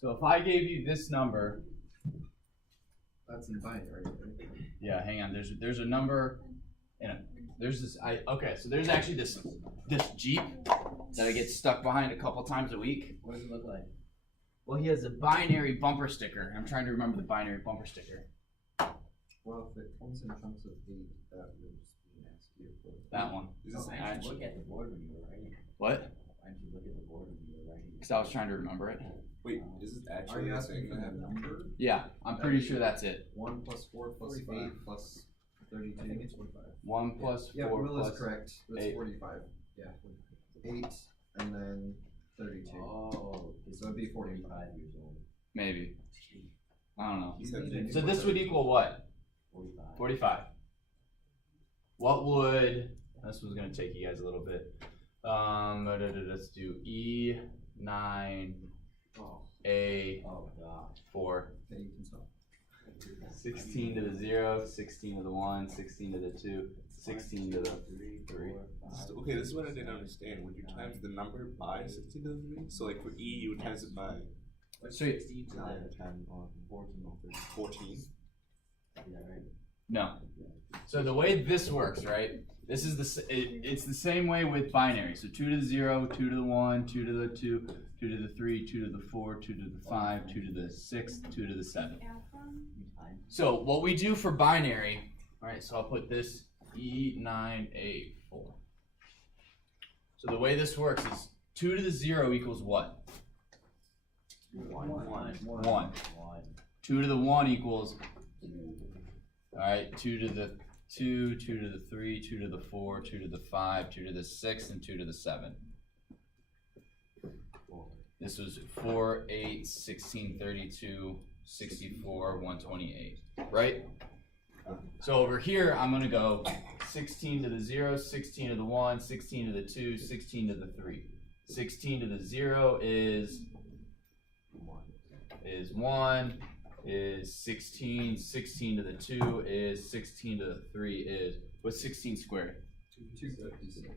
So if I gave you this number, That's in binary, right? yeah, hang on. There's a number, and there's this. Okay. So there's actually this Jeep that I get stuck behind a couple times a week. What does it look like? Well, he has a binary bumper sticker. I'm trying to remember the binary bumper sticker. Well, if it comes in chunks of 8, that would just be an ASCII for That one. Why didn't you look at the board when you were writing? What? Why didn't you look at the board when you were writing? Because I was trying to remember it. Wait, is it Are actually you the asking same for that thing? number? Yeah, I'm pretty sure that's it. 1 plus 4 plus 8 plus 32. I think it's 45. 1 plus Yeah, 4 Will plus is correct. It's 8. 45. Yeah. 8 and then 32. Oh, So it'd be 45. 45 years old. maybe. I don't know. He said So this would equal what? 45. 45. What would, this was going to take you guys a little bit. Let's do E9A4. Oh gosh. Yeah, you can stop. 16 to the 0, 16 to the 1, 16 to the 2, 16 to the 3. Okay, this is what I didn't understand. Would you times the number by 16 to the 3? So like for E, you would times it by So 16 to 9, the 10, 14, 14. Is that right? no. So the way this works, right? This is it's the same way with binary. So 2 to the 0, 2 to the 1, 2 to the 2, 2 to the 3, 2 to the 4, 2 to the 5, 2 to the 6, 2 to the 7. So what we do for binary, all right, so I'll put this E9A4. So the way this works is 2 to the 0 equals what? 1. 2 to the 1 equals, all right, 2 to the 2, 2 to the 3, 2 to the 4, 2 to the 5, 2 to the 6, and 2 to the 7. This was 4, 8, 16, 32, 64, 128, right? So over here, I'm going to go 16 to the 0, 16 to the 1, 16 to the 2, 16 to the 3. 16 to the 0 is 1, is 16, 16 to the 2 is 16 to the 3 is, what's 16 squared? 256.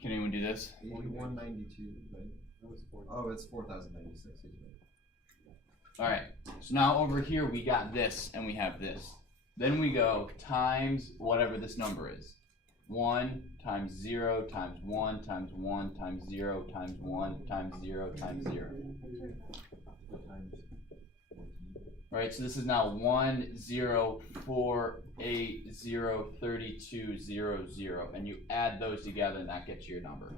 Can anyone do this? 8192, right? Oh, it's 4096. Alright, so now over here we got this and we have this. Then we go times whatever this number is. 1 times 0 times 1 times 1 times 0 times 1 times 0 times 0. Right, so this is now 1, 0, 4, 8, 0, 32, 0, 0. And you add those together and that gets you your number.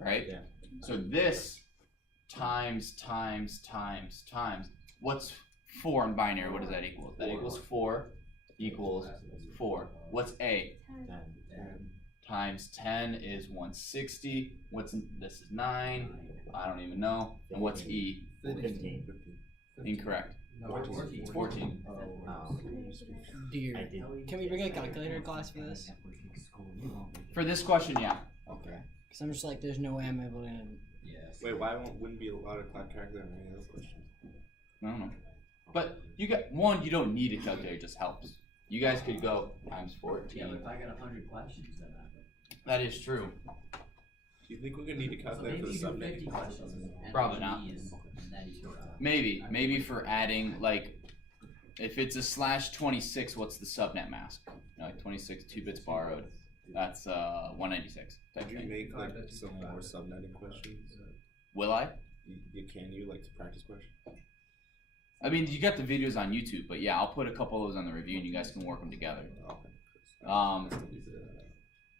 Right? Yeah. So this times. What's 4 in binary? What does that equal? That equals 4 equals 4. What's A? 10. Times 10 is 160. This is 9. I don't even know. And what's E? 15. Incorrect. 14. Oh. Dear. I did. Can we bring a calculator class for this? For this question, yeah. Okay. Because I'm just like, there's no way I'm able to. Yes. Wait, why wouldn't be a lot of calculator in any of those questions? I don't know. But you got one, you don't need a calculator, it just helps. You guys could go times 14. Yeah, but if I got 100 questions, then That is true. Do you think we're gonna need a so calculator maybe for the you do 50 subnet? questions. And Probably not. and then you sort out. Maybe for adding, like, if it's a /26, what's the subnet mask? Like 26, 2 bits borrowed. That's 196 type Could you thing. make like some more subnetting questions? Will I? Can you like to practice questions? I mean, you got the videos on YouTube, but yeah, I'll put a couple of those on the review and you guys can work them together. Okay.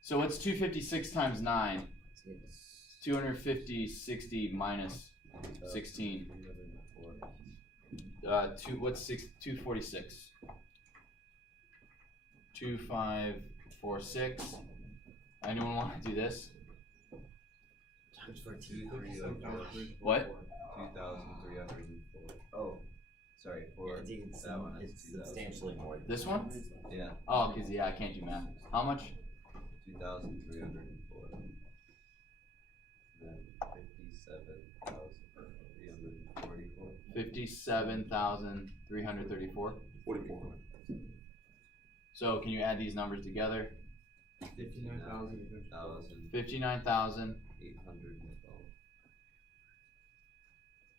So what's 256 times 9? 250, 60 minus 16. What's 246? 2546. Anyone want to do this? Times 14. What? 2,304. Oh, sorry. For It's that one. it's substantially more. This one? Yeah, Oh, because yeah, I can't do math. How much? 2,304. Then 57,344. 57,334. 44. So can you add these numbers together? 59,000. 59,000. 812.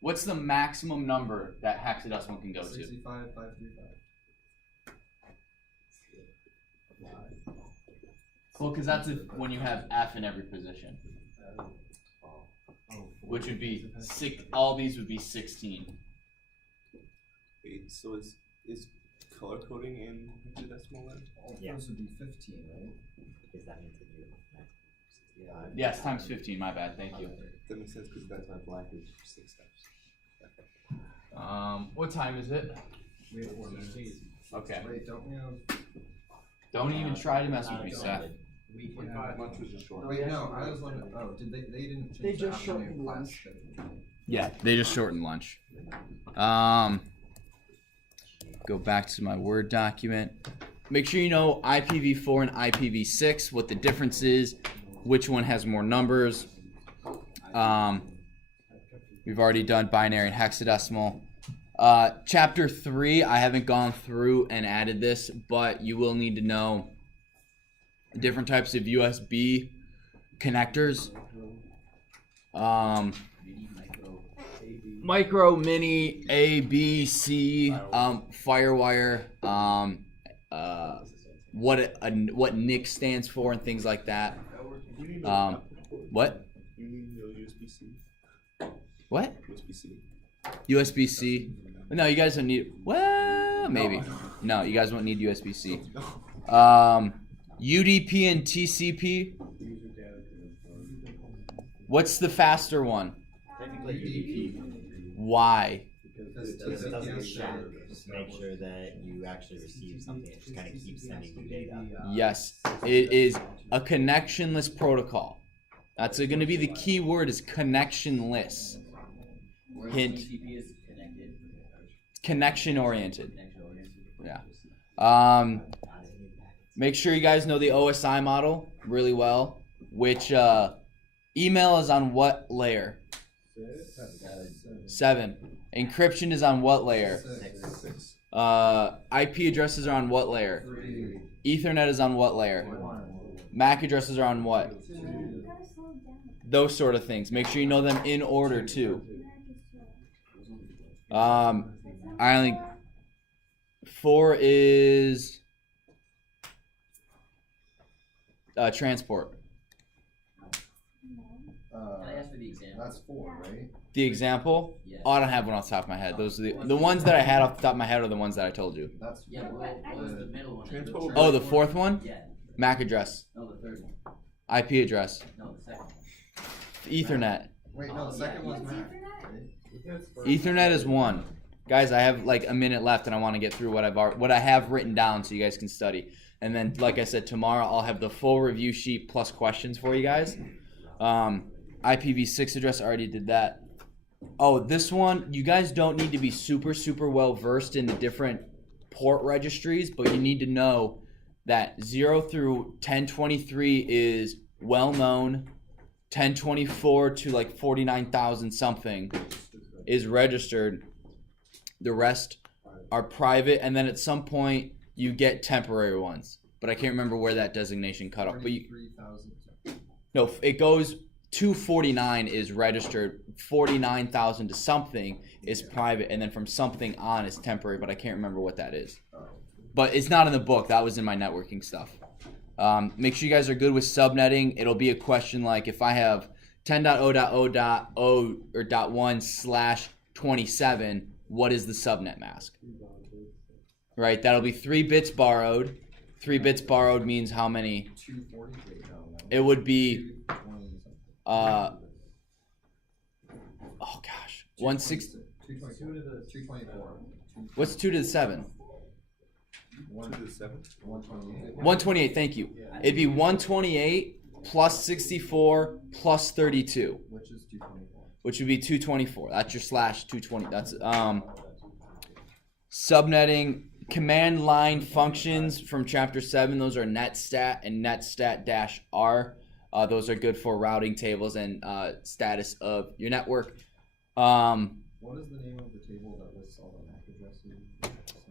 What's the maximum number that hexadecimal can go to? 65,535. Well, because that's when you have F in every position, which would be six. All these would be 16. Wait, so is color coding in hexadecimal then? All Yeah. those would be 15, right? Because that means that you're maximum 65. Yes, times 15. My bad. Thank you. That makes sense because that's why black is 6 steps. What time is it? We have 4 minutes. Okay. Wait, don't we have? Don't even try to mess with me, Seth. We can have. Lunch was just short. Wait, no, I was wondering. Oh, did they didn't change They the just afternoon shortened class lunch. schedule. Yeah, they just shortened lunch. Go back to my Word document. Make sure you know IPv4 and IPv6, what the difference is, which one has more numbers. We've already done binary and hexadecimal. Chapter 3, I haven't gone through and added this, but you will need to know different types of USB connectors. Micro, mini, A, B, C, Firewire, what NIC stands for and things like that. What? You need no USB-C. What? USB-C. USB-C. No, you guys don't need. Well, maybe. No, you guys won't need USB-C. UDP and TCP. What's the faster one? Technically UDP. Why? Because Because it doesn't TCP check is to make sure that you actually receive something. It just kind of keeps sending you data. Yes, it is a connectionless protocol. That's going to be the key word is connectionless. Hint. TCP is connected. Connection oriented. Connection oriented. Yeah. Make sure you guys know the OSI model really well. Which email is on what layer? 7. Encryption is on what layer? 6. IP addresses are on what layer? 3. Ethernet is on what layer? MAC addresses are on what? Those sort of things. Make sure you know them in order too. I only 4 is transport. Can I ask for the example? That's 4, right? The example? Yeah. Oh, I don't have one off the top of my head. Those are the ones that I had off the top of my head are the ones that I told you. That's Yeah, what was the middle one? Transport- Oh, the 4th one? Yeah. MAC address, No, the third one. IP address, No, the second one. Ethernet. Wait, no, the second one's Mac. Right? Ethernet is 1. Guys, I have like a minute left, and I want to get through what I have written down so you guys can study. And then, like I said, tomorrow I'll have the full review sheet plus questions for you guys. IPv6 address, I already did that. Oh, this one, you guys don't need to be super well versed in the different port registries, but you need to know that 0 through 1023 is well known. 1024 to like 49,000 something is registered. The rest are private, and then at some point you get temporary ones. But I can't remember where that designation cut off. But you, 43,000. no, it goes 249 is registered, 49,000 to something is private, and then from something on is temporary, but I can't remember what that is. But it's not in the book. That was in my networking stuff. Make sure you guys are good with subnetting. It'll be a question like if I have 10.0.0.0 or .1/27, what is the subnet mask? Right, that'll be 3 bits borrowed. 3 bits borrowed means how many? 240. No. It would be 220 something. oh gosh, 160. 224. What's 2 to the 7? 2 to the 7. 128. 128. Thank you. It'd be 128 plus 64 plus 32, Which is 224. which would be 224. That's your /220. That's subnetting. Command line functions from chapter 7. Those are netstat and netstat-r. Those are good for routing tables and status of your network. What is the name of the table that lists all the MAC addresses?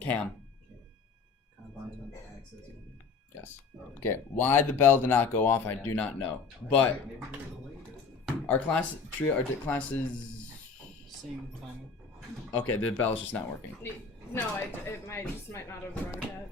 CAM. Content access. Yes. Okay. Why the bell did not go off, I do not know. But Maybe there's a link. our classes same time. Okay, the bell's just not working. No, it might not have run yet.